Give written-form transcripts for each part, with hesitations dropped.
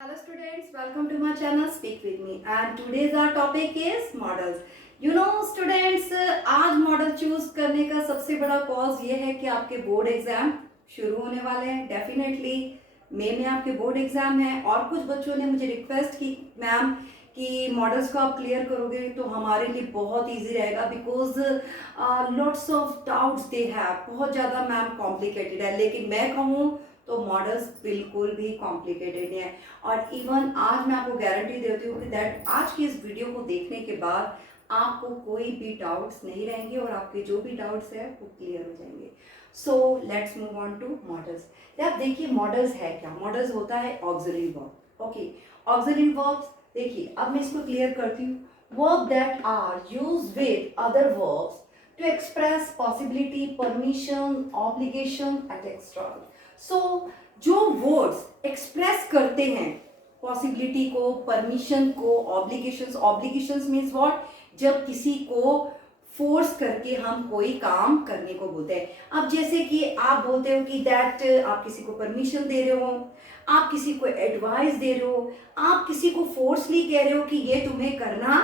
Hello students, welcome to my channel Speak with me and today's our topic is models. Students, आज model choose करने का सबसे बड़ा cause ये है कि आपके बोर्ड एग्जाम शुरू होने वाले हैं. डेफिनेटली मई में आपके बोर्ड एग्जाम है और कुछ बच्चों ने मुझे रिक्वेस्ट की मैम कि मॉडल्स को आप क्लियर करोगे तो हमारे लिए बहुत इजी रहेगा because lots of doubts they have. बहुत ज़्यादा मैम कॉम्प्लिकेटेड है, लेकिन मैं कहूँ तो मॉडल्स बिल्कुल भी कॉम्प्लिकेटेड है. और इवन आज मैं आपको गारंटी देती हूँ कि दैट आज की इस वीडियो को देखने के बाद आपको कोई भी डाउट्स नहीं रहेंगे और आपके जो भी डाउट्स है वो क्लियर हो जाएंगे. So let's move on to modals. आप देखिए मॉडल्स है क्या. मॉडल्स होता है auxiliary verb. Okay, auxiliary verbs देखिए अब मैं इसको क्लियर करती हूँ. Verb that are use with other verbs to express possibility, permission, obligation and extra. So जो वर्ड्स एक्सप्रेस करते हैं पॉसिबिलिटी को, परमिशन को, ऑब्लिगेशंस मीन्स व्हाट, जब किसी को फोर्स करके हम कोई काम करने को बोलते हैं. अब जैसे कि आप बोलते हो कि दैट आप किसी को परमिशन दे रहे हो, आप किसी को एडवाइस दे रहे हो, आप किसी को फोर्सली कह रहे हो कि ये तुम्हें करना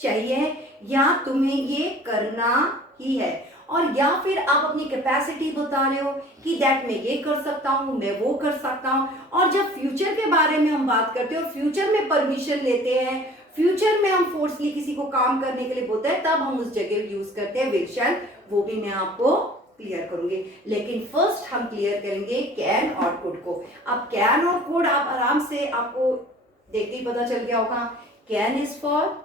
चाहिए या तुम्हें ये करना ही है, और या फिर आप अपनी कैपेसिटी बता रहे हो कि दैट मैं ये कर सकता हूँ, मैं वो कर सकता हूँ. और जब फ्यूचर के बारे में हम बात करते हैं और फ्यूचर में परमिशन लेते हैं, फ्यूचर में हम फोर्सली किसी को काम करने के लिए बोलते हैं, तब हम उस जगह यूज करते हैं विल शैल. वो भी मैं आपको क्लियर करूंगी, लेकिन फर्स्ट हम क्लियर करेंगे कैन और कुड को. अब कैन और कुड आप आराम से आपको देखते ही पता चल गया होगा. Can is for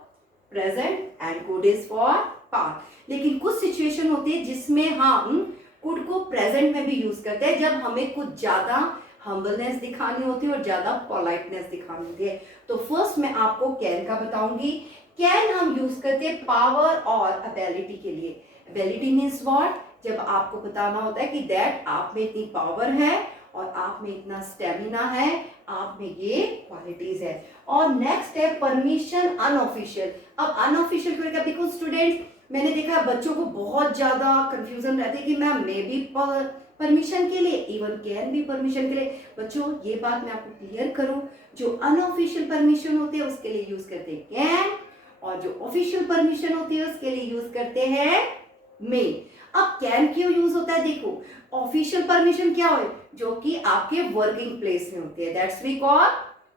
present and could is for past. लेकिन कुछ सिचुएशन होती है जिसमें हम कुड को प्रेजेंट में भी यूज करते हैं जब हमें कुछ ज्यादा हम्बलनेस दिखानी होती है और ज्यादा पोलाइटनेस दिखानी होती है. तो फर्स्ट मैं आपको कैन का बताऊंगी. कैन हम यूज करते हैं पावर और एबिलिटी के लिए. एबिलिटी मीन्स व्हाट, जब आपको बताना होता है कि दैट आप में इतनी पावर है और आप में इतना स्टेमिना है, आप में ये क्वालिटीज है. और नेक्स्ट है परमिशन अनऑफिशियल. अब अनऑफिशियल क्यों है, बिकॉज स्टूडेंट्स मैंने देखा बच्चों को बहुत ज्यादा कंफ्यूजन रहती है कि मैम मे भी परमिशन के लिए, इवन कैन भी परमिशन के लिए. बच्चों ये बात मैं आपको क्लियर करूं, जो अनऑफिशियल परमिशन होती है उसके लिए यूज करते हैं कैन, और जो ऑफिशियल परमिशन होती है उसके लिए यूज करते हैं मे. अब कैन क्यों यूज होता है, देखो ऑफिशियल परमिशन क्या हो, जो कि आपके वर्किंग प्लेस में होती है, that's we call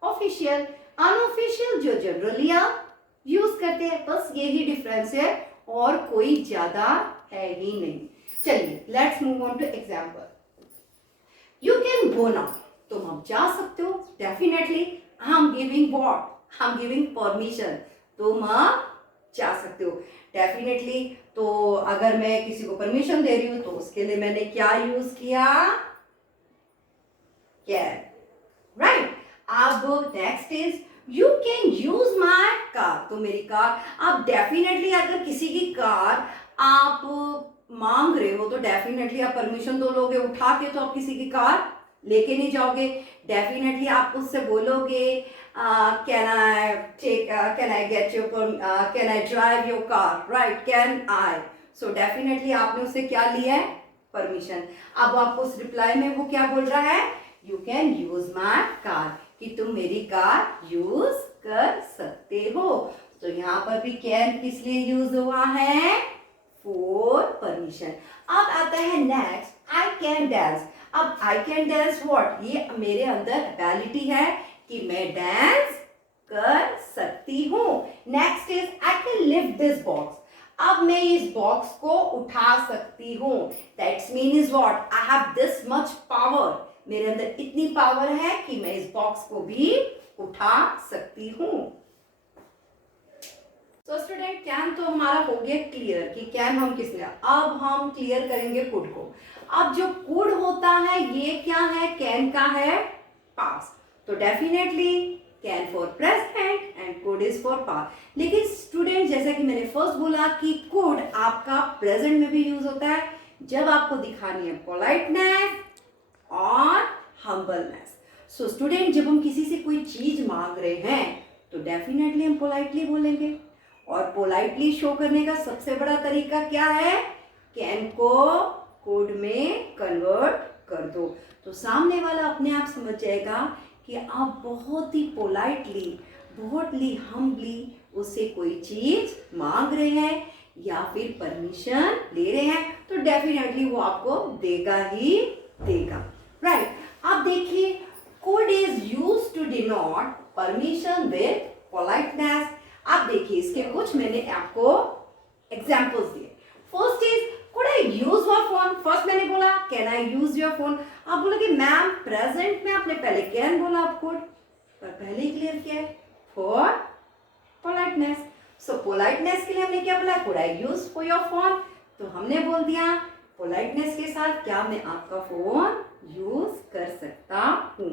official. Unofficial जो जनरली आप यूज करते हैं, बस यही डिफरेंस है और कोई ज्यादा है ही नहीं. चलिए let's move on two example. You can go now, तुम अब जा सकते हो. Definitely I am giving what, I am giving permission, तुम अब जा सकते हो. डेफिनेटली तो अगर मैं किसी को परमिशन दे रही हूं तो उसके लिए मैंने क्या यूज किया, कैन, राइट. अब next is you can use my car, तो मेरी कार. अब डेफिनेटली अगर किसी की कार आप मांग रहे हो तो डेफिनेटली आप परमिशन तो लोगे, उठा के तो आप किसी की कार लेके नहीं जाओगे. डेफिनेटली आप उससे बोलोगे can I get your, can I drive your car, right, can I. So definitely आपने उससे क्या लिया है, परमिशन. अब आपको उस रिप्लाई में वो क्या बोल रहा है, you can use my car, कि तुम मेरी कार यूज कर सकते हो. तो यहाँ पर भी कैन किस लिए यूज हुआ है, फॉर परमिशन. अब आता है नेक्स्ट आई कैन डांस. अब आई कैन डांस व्हाट, ये मेरे अंदर एबिलिटी है कि मैं डांस कर सकती हूँ. Next is I can lift this box. अब मैं इस बॉक्स को उठा सकती हूँ. That's mean is what, I have this much power, मेरे अंदर इतनी पावर है कि मैं इस बॉक्स को भी उठा सकती हूँ. तो स्टूडेंट कैन तो हमारा हो गया क्लियर कि कैन हम किस लिए. अब हम क्लियर करेंगे कुड को. अब जो कुड होता है ये क्या है, कैन का है पास्ट. तो definitely can for present and could is for past. लेकिन स्टूडेंट जैसा कि मैंने फर्स्ट बोला कि कुड आपका प्रेजेंट में भी यूज होता है जब आपको दिखानी है पोलाइटनेस और हम्बलनेस. सो स्टूडेंट जब हम किसी से कोई चीज मांग रहे हैं तो डेफिनेटली हम पोलाइटली बोलेंगे, और पोलाइटली शो करने का सबसे बड़ा तरीका क्या है, कैन को कुड में कन्वर्ट कर दो. तो सामने वाला अपने आप समझ जाएगा कि आप बहुत ही पोलाइटली, बहुत ही हम्बली उससे कोई चीज मांग रहे हैं या फिर परमिशन ले रहे हैं, तो डेफिनेटली वो आपको देगा ही देगा, राइट। अब देखिए, could is used to denote permission with politeness। अब देखिए, इसके कुछ मैंने आपको एग्जाम्पल्स दिए। First is could I use your phone। First मैंने बोला can I use your phone। आप बोलोगे मैम प्रेजेंट में आपने पहले कैन बोला, आप could, पर पहले ही क्लियर किया है फॉर पोलाइटनेस। सो पोलाइटनेस के लिए हमने क्या बोला, could I use for your phone, तो हमने बोल दिया पोलाइटनेस के साथ क्या मैं आपका फोन यूज कर सकता हूँ।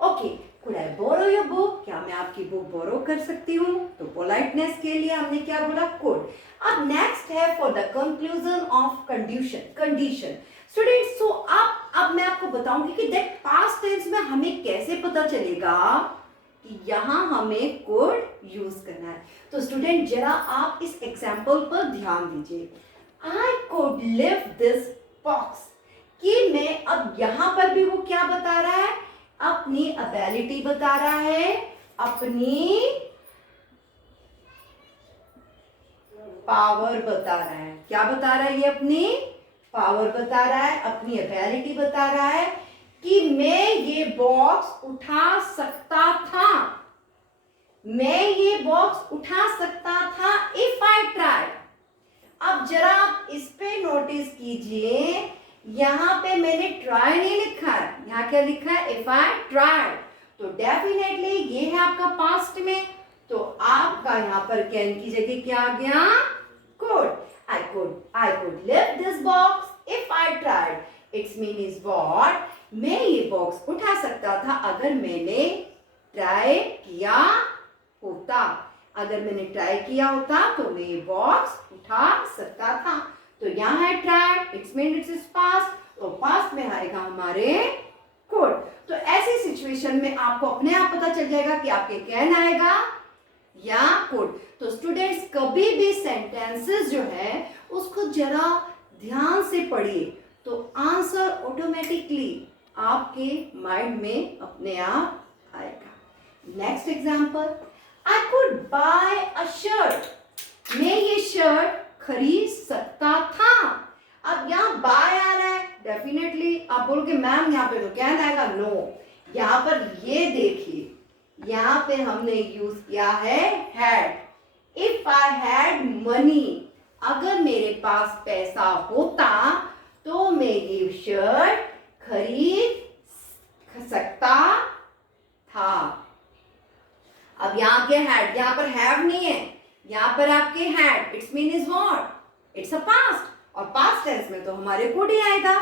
Okay, could I borrow your book, क्या मैं आपकी बुक बोरो कर सकती हूँ, तो पोलाइटनेस के लिए हमने क्या बोला, could। अब नेक्स्ट है for the conclusion of condition students. So अब मैं आपको बताऊंगी कि दैट पास्ट टेंस में हमें कैसे पता चलेगा कि यहाँ हमें could यूज करना है। तो स्टूडेंट जरा आप इस एग्जाम्पल पर ध्यान दीजिए। I could lift this box, कि मैं अब यहां पर भी वो क्या बता रहा है, अपनी एबिलिटी बता रहा है, अपनी पावर बता रहा है। क्या बता रहा है, ये अपनी पावर बता रहा है, अपनी एबिलिटी बता रहा है कि मैं ये बॉक्स उठा सकता था, मैं ये बॉक्स उठा सकता था इफ आई ट्राइड। अब जरा आप इस पे नोटिस कीजिए, यहां पे मैंने ट्राई नहीं लिखा है, यहां क्या लिखा है, इफ आई ट्राइड। तो डेफिनेटली ये है आपका पास्ट में, तो आपका यहां पर कैन की जगह क्या आ गया, could। I could lift this box if I tried। Its mean is what, मैं ये बॉक्स उठा सकता था अगर मैंने ट्राई किया होता, अगर मैंने ट्राई किया होता तो मैं ये बॉक्स उठा सकता था। तो यहाँ है try, it's mean its past, और पास्ट में आएगा हमारे could। तो ऐसी सिचुएशन में आपको अपने आप पता चल जाएगा कि आपके कैन आएगा या could। तो स्टूडेंट्स कभी भी सेंटेंसेस जो है उसको जरा ध्यान से पढ़िए, तो आंसर ऑटोमेटिकली आपके माइंड में अपने आप आएगा। Next example, I could buy a shirt, मैं ये शर्ट खरीद सकता था। अब यहाँ बाय आ रहा है, डेफिनेटली आप बोलोगे मैम यहाँ पे तो कैन आएगा, नो। यहाँ पर ये देखिए, यहाँ पे हमने यूज किया है had. If I had money, अगर मेरे पास पैसा होता तो मैं ये शर्ट खरीद सकता था। अब यहाँ के हैड, यहाँ पर हैव नहीं है, यहाँ पर आपके had, it's mean is what, it's a past, और पास्ट टेंस में तो हमारे could ही आएगा,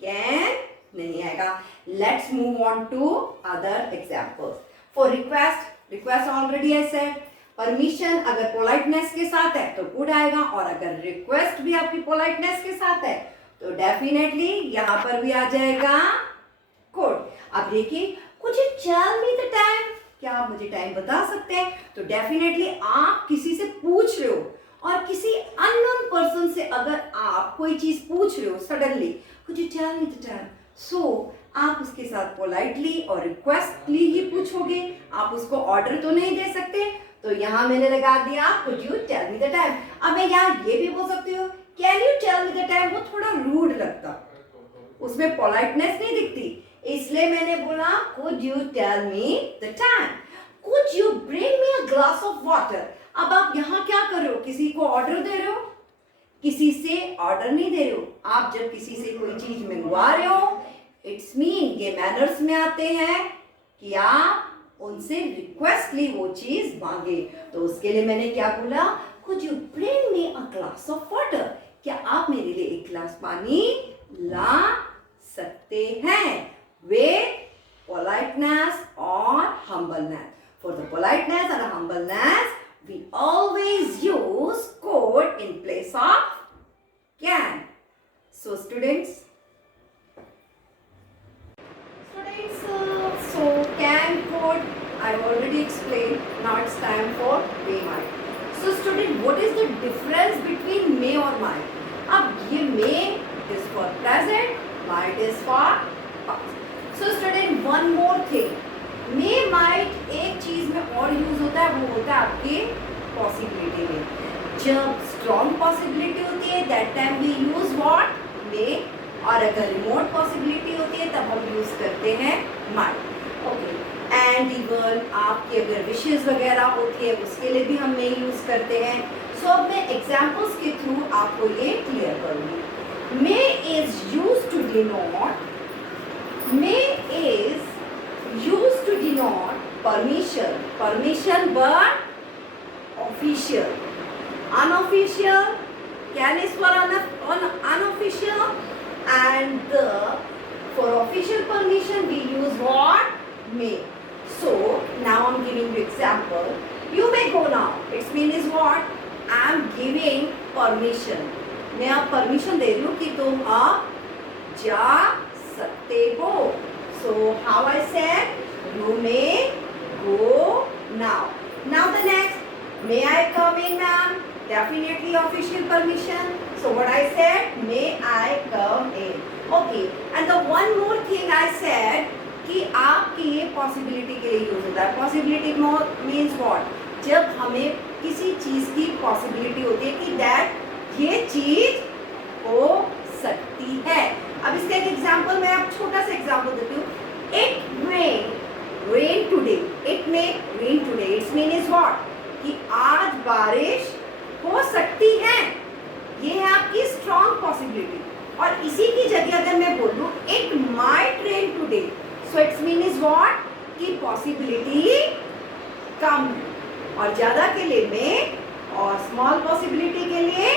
कैन नहीं आएगा। Let's move on to other examples. For request already I said, permission अगर पोलाइटनेस के साथ है तो could आएगा, और अगर रिक्वेस्ट भी आपकी पोलाइटनेस के साथ है तो डेफिनेटली यहाँ पर भी आ जाएगा could। अब देखिए, कुछ टेल मी द टाइम, क्या आप मुझे टाइम बता सकते हैं, तो डेफिनेटली आप किसी से पूछ रहे हो, और किसी अननोन पर्सन से अगर आप कोई चीज पूछ रहे हो सडनली, कुछ टेल मी द टाइम, सो आप उसके साथ पोलाइटली और रिक्वेस्टली ही पूछोगे, आप उसको ऑर्डर तो नहीं दे सकते। तो यहाँ मैंने लगा दिया could you tell me the time. अब मैं यहाँ ये भी बोल सकती हूँ can you tell me the time, वो थोड़ा रूड लगता, उसमें पोलाइटनेस नहीं दिखती, इसलिए मैंने बोला could you tell me the time, could you bring me a glass of water। अब आप यहाँ क्या कर रहे हो, किसी को ऑर्डर दे रहे हो, किसी से ऑर्डर नहीं दे रहे हो। आप जब किसी से कोई चीज मंगवा रहे हो, इट्स मीन ये मैनर्स में आते हैं कि आप उनसे रिक्वेस्टली वो चीज मांगे। तो उसके लिए मैंने क्या बोला, could you bring me a glass of water, क्या आप मेरे लिए एक गिलास पानी ला सकते हैं, with politeness or humbleness। For the politeness and humbleness, we always use could in place of can। So students, so can, could, I've already explained. Now it's time for may, might। So student, what is the difference between may और might? अब ये may is for present, might is for past। So student, one more thing, may might एक चीज में और use होता है, वो होता है आपके पॉसिबिलिटी में। जब स्ट्रॉन्ग पॉसिबिलिटी होती है that time we use what, may, और अगर रिमोट पॉसिबिलिटी होती है तब हम यूज करते हैं माइट। ओके, एंड इवन आपकी अगर विशेस वगैरह होती है उसके लिए भी हम मे यूज करते हैं। सो अब मैं एग्जाम्पल्स के थ्रू आपको ये क्लियर करूंगी। May is use to denote, may is use to denote permission, permission but official, unofficial, can is for unofficial, and for official permission we use what, may. So now I'm giving you example. You may go now. Its mean is what, I am giving permission. मैं आप permission दे रही हूँ कि तुम आप जा सकते हो. So how I said, you may go now. Now the next, may I come in, ma'am? Definitely official permission. So what I said, may I come in. Okay. And the one more thing I said कि आपकी ये possibility के लिए use होता है. Possibility means what? जब हमें किसी चीज की possibility होती है कि that ये चीज हो सकती है. अब इसका एक एग्जाम्पल मैं आप छोटा सा एग्जाम्पल देती हूँ. It rain today. It may rain today. Its mean is what? कि आज बारिश हो सकती है. ये है आपकी स्ट्रॉन्ग पॉसिबिलिटी. और इसी की जगह अगर मैं बोलूं it might rain today, so it's mean is what, कि पॉसिबिलिटी कम है. और ज्यादा के लिए में और स्मॉल पॉसिबिलिटी के लिए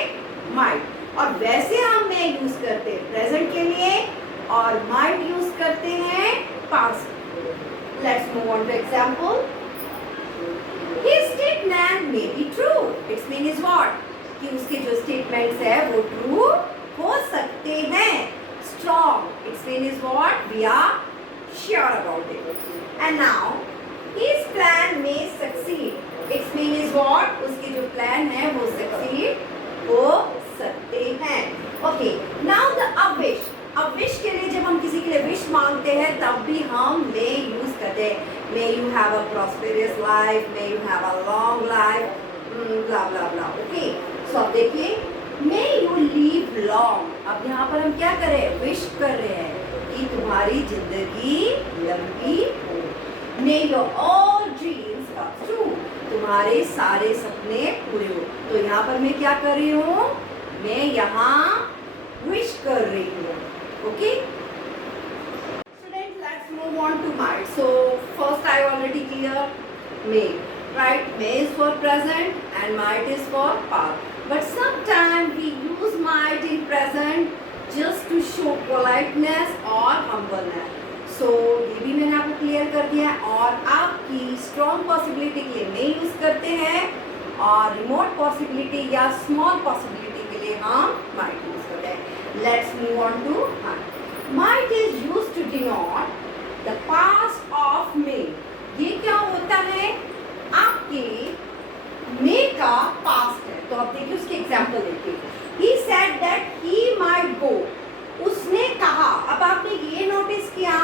माइट. और वैसे हम में यूज करते हैं प्रेजेंट के लिए और माइट यूज करते हैं past. Let's move on two example. His statement may be true. Its mean is what? कि उसके जो statements है वो true हो सकते हैं. Strong. Its mean is what? We are sure about it. And now, his plan may succeed. Its mean is what? उसके जो plan है वो succeed हो सकते हैं. Okay. Now the wish. अब विश के लिए जब हम किसी के लिए विश मांगते हैं तब भी हम मे यूज करते हैं. May you have a prosperous life, may you have a long life, blah blah blah. Okay, so अब देखिए, मे यू लीव लॉन्ग. अब यहाँ पर हम क्या कर रहे हैं, विश कर रहे हैं कि तुम्हारी जिंदगी लंबी हो. मे your all dreams come true. तुम्हारे सारे सपने पूरे हो. तो यहाँ पर मैं क्या कर रही हूँ, मैं यहाँ विश कर रही हूँ. Okay, students, let's move on to might. So first I already clear may, right? May is for present and might is for past. But sometimes we use might in present just to show politeness or humbleness. So ये भी मैंने आपको clear कर दिया. और आपकी strong possibility के लिए may यूज करते हैं और remote possibility या small possibility के लिए हम might यूज करते हैं. Let's move on to might. Might is used to denote the past of may. ये क्या होता है, आपके may का past है. तो आप देखिए उसके एग्जाम्पल देखिए. He said that he might go. उसने कहा. अब आपने ये नोटिस किया,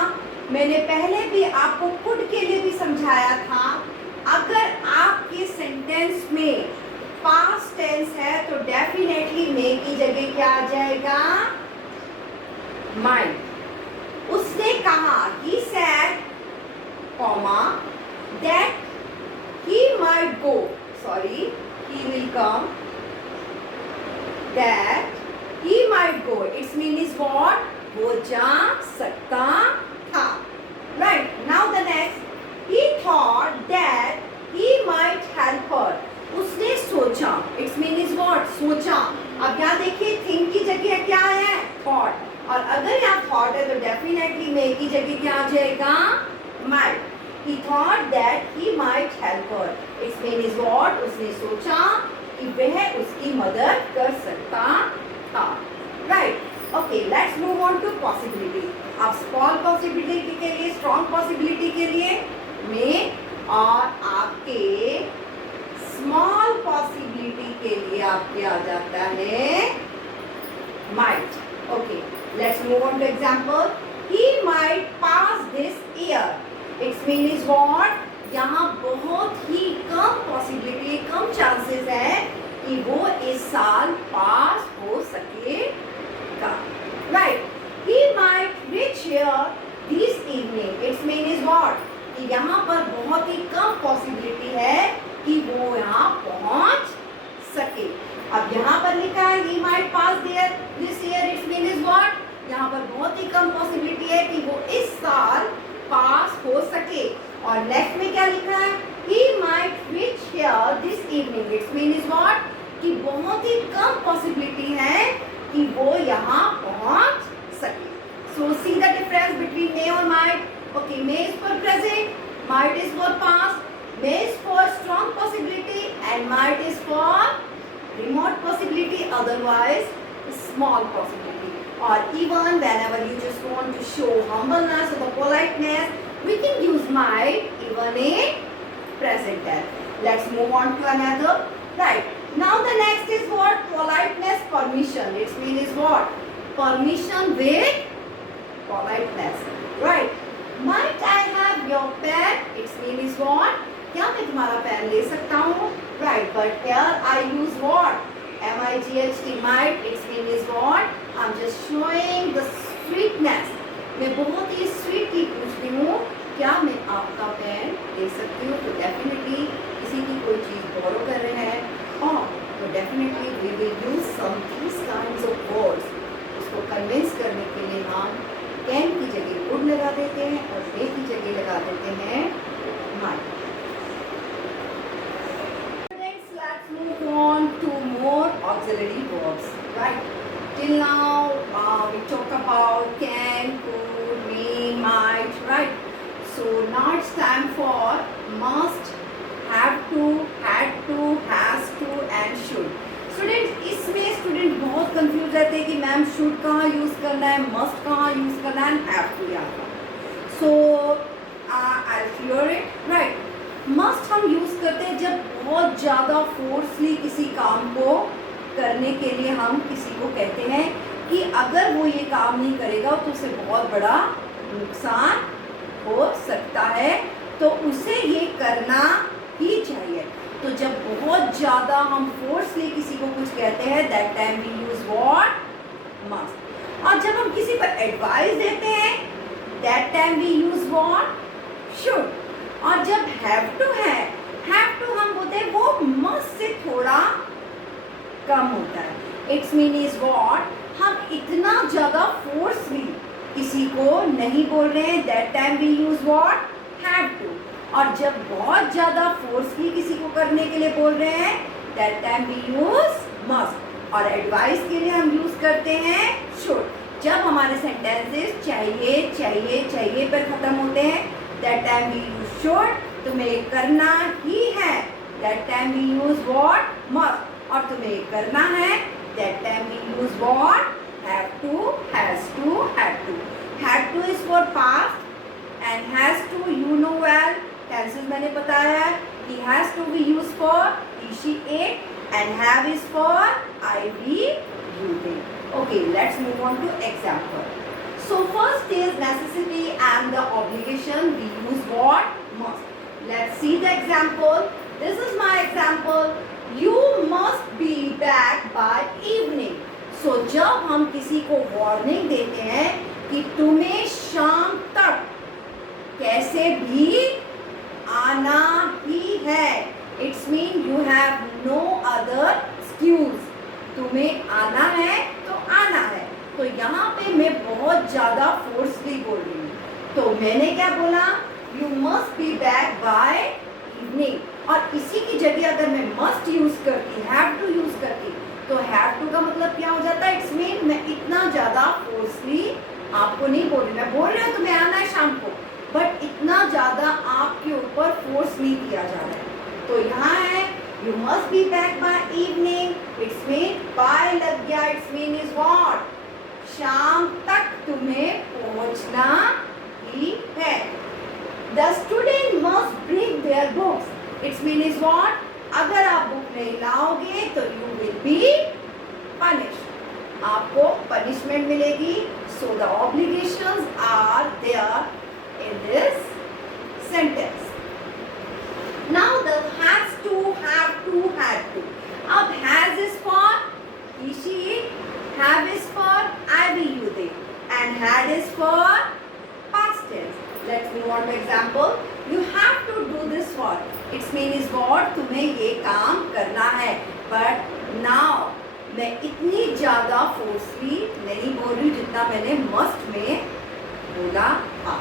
मैंने पहले भी आपको could के लिए भी समझाया था. अगर आपके सेंटेंस में पास्ट टेंस है तो डेफिनेटली मे की जगह क्या आ जाएगा, माइट. उसने कहा, he said, comma, that he might go, sorry, he will come, that he might go. Its mean is what? वो जा सकता था. Right. Now the next, he thought that he might help her. उसने सोचा. It's mean is what, सोचा. अब यहाँ देखिए थिंक की जगह क्या है, थॉट. और अगर यहाँ थॉट है तो डेफिनेटली मे की जगह क्या आ जाएगा, might. He thought that he might help her. It's mean is what, उसने सोचा कि वह उसकी मदद कर सकता था. Right. Okay, let's move on to possibility. अब स्मॉल पॉसिबिलिटी के लिए, स्ट्रॉन्ग पॉसिबिलिटी के लिए मे, और आपके स्मॉल पॉसिबिलिटी के लिए आपके आ जाता है might. Okay, let's move on two example. He might pass this year. It's mean is what, यहाँ बहुत ही कम पॉसिबिलिटी, कम चांसेस है कि वो इस साल पास हो सकेगा, right. He might reach here this evening, it's mean is what, कि यहाँ पर बहुत ही कम पॉसिबिलिटी है कि वो यहाँ पहुंच सके। अब यहाँ पर लिखा है he might pass there this year, it's mean is what, यहाँ पर बहुत ही कम पॉसिबिलिटी है कि वो इस साल पास हो सके। और नेक्स्ट में क्या लिखा है, he might reach here this evening, it's mean is what, कि बहुत ही कम पॉसिबिलिटी है कि वो यहाँ पहुंच सके। So see the difference between may और might. Okay, may is for present, might is for past. May is for strong possibility and might is for remote possibility, otherwise small possibility. Or even whenever you just want to show humbleness or the politeness, we can use might even in present tense. Let's move on to another. Right. Now the next is what? Politeness, permission. Its mean is what? Permission with politeness. Right. Might I have your pen? Its mean is what? क्या मैं तुम्हारा pen ले सकता हूँ? Right. But here I use what? M-I-G-H-T. Might. Its mean is what? I'm just showing the sweetness. मैं बहुत ही sweetly पूछती हूँ, क्या मैं आपका पेन ले सकती हूँ? तो डेफिनेटली किसी की कोई चीज़ बोरो कर रहे हैं और तो definitely we will use some these kinds of words. उसको कन्विंस करने के लिए हम कैन की जगह वुड लगा देते हैं और मे की जगह लगा देते हैं might. Let's move on to more auxiliary verbs, right? Till now we talk about can, could, may, might, right? So now it's time for must, have to, had to, has to and should. Student इसमें student बहुत confuse रहते हैं कि ma'am should कहाँ use करना है, must कहाँ use करना है, हैव टू याद करना। So I clear it, right. Must हम यूज करते हैं जब बहुत ज़्यादा फोर्सली किसी काम को करने के लिए हम किसी को कहते हैं कि अगर वो ये काम नहीं करेगा तो उसे बहुत बड़ा नुकसान हो सकता है, तो उसे ये करना ही चाहिए। तो जब बहुत ज़्यादा हम फोर्सली किसी को कुछ कहते हैं, that time we use what? Must. और जब हम किसी को एडवाइस देते हैं, that time we use what? Should. और जब हैव टू है, हैव टू हम बोलते हैं वो मस्ट से थोड़ा कम होता है। It's mean is what? हम इतना ज़्यादा फोर्सली किसी को नहीं बोल रहे हैं, that time we use what? Have to. और जब बहुत ज़्यादा फोर्सली किसी को करने के लिए बोल रहे हैं, that time we use must. और एडवाइस के लिए हम यूज करते हैं शुड। जब हमारे सेंटेंसेस चाहिए चाहिए चाहिए पर खत्म होते हैं, that time we use should. तुम्हें करना ही है, that time we use what? Must. और तुम्हें करना है, that time we use what? Have to, has to, had to. Had to is for past and has to you know well. Tenses मैंने बताया है कि has to be use for he, she, it and have is for I, we, you, they. Okay, let's move on to example. So first is necessity and the obligation. We use what? Must. Let's see the example. This is my example. You must be back by evening. So जब हम किसी को warning देते हैं कि तुम्हें शाम तक कैसे भी आना ही है, it's mean you have no other excuse. तुम्हें आना है तो आना है। तो यहाँ पे मैं बहुत ज़्यादा फोर्सली बोल रही हूँ, तो मैंने क्या बोला? You must be back by evening. और इसी की जगह अगर मैं मस्ट यूज करती, हैव टू यूज करती, तो हैव टू का मतलब क्या हो जाता है? इट्स मीन मैं इतना ज़्यादा फोर्सली आपको नहीं बोल रही, मैं बोल रही हूँ तुम्हें आना है शाम को, बट इतना ज़्यादा आपके ऊपर फोर्स नहीं किया जा रहा है। तो यहाँ है you must be back by evening, it's mean by लग गया, इट्स मीन इज व्हाट? शाम तक तुम्हें पहुँचना ही है। The student must bring their books, it's mean is what? अगर आप बुक नहीं लाओगे तो यू विल बी पनिश्ड, आपको पनिशमेंट मिलेगी। So the obligations are there in this sentence. Now the has to, have to, had to. अब has is for he, she, have is for I, we, you, they, and had is for past tense. Let's move on to example. You have to do this work. Its mean is what? तुम्हें ये काम करना है. But now मैं इतनी ज़्यादा फोर्सली नहीं बोल रही जितना मैंने मस्ट में बोला था.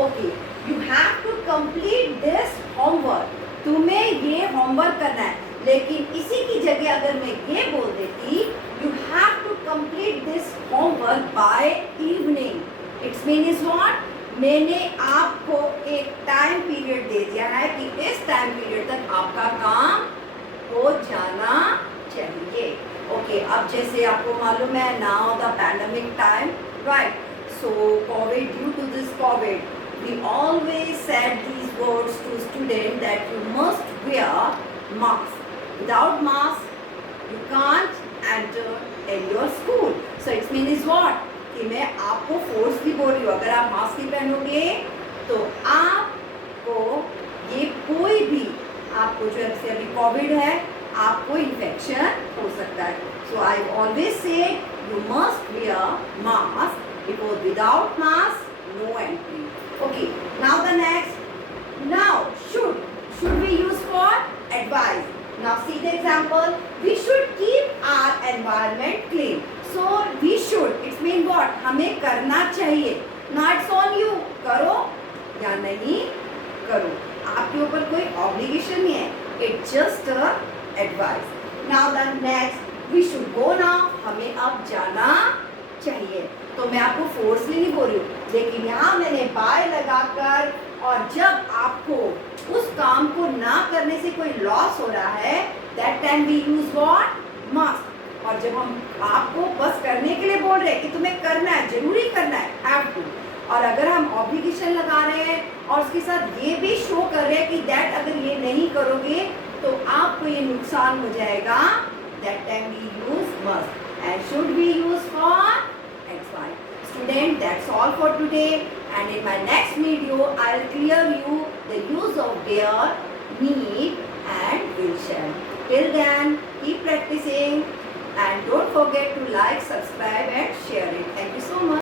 Okay, you have to complete this homework. तुम्हें ये होमवर्क करना है. लेकिन इसी की जगह अगर मैं ये बोल देती, you have to complete this homework by evening. It's mean is what? मैंने आपको एक टाइम पीरियड दे दिया है कि इस टाइम पीरियड तक आपका काम हो जाना चाहिए. ओके, अब जैसे आपको मालूम है now the pandemic time, right? So covid, due to this covid we always said these words to students that you must wear mask. Without mask you can't enter in your school. So it means is what? कि मैं आपको फोर्सली बोल रही हूँ, अगर आप mask नहीं पहनोगे तो आपको ये कोई भी, आपको जो अभी कोविड है, आपको इन्फेक्शन हो सकता है. So I always say you must wear mask because without mask no entry. Okay, now the next. Now should we use for advice. Now see the example. We should keep our environment clean. So we should, it means what? हमें करना चाहिए. Now it's on you. करो या नहीं करो, आपके ऊपर कोई ऑब्लिगेशन नहीं है. It's just a advice. Now the next. We should go now. हमें अब जाना चाहिए. तो मैं आपको फोर्सली नहीं बोल रही हूँ, लेकिन यहाँ मैंने बाय लगाकर, और जब आपको उस काम को ना करने से कोई लॉस हो रहा है, that time we use what? Must. और जब हम आपको बस करने के लिए बोल रहे हैं कि तुम्हें करना है, जरूरी करना है, हैव टू, और अगर हम ऑब्लिगेशन लगा रहे हैं और उसके साथ ये भी शो कर रहे हैं कि दैट अगर ये नहीं करोगे तो आपको ये नुकसान हो जाएगा, that time we use must. And should we use for advice. Student, that's all for today, and in my next video I'll clear you the use of their, need and will shall. Till then, keep practicing and don't forget to like, subscribe and share it. Thank you so much.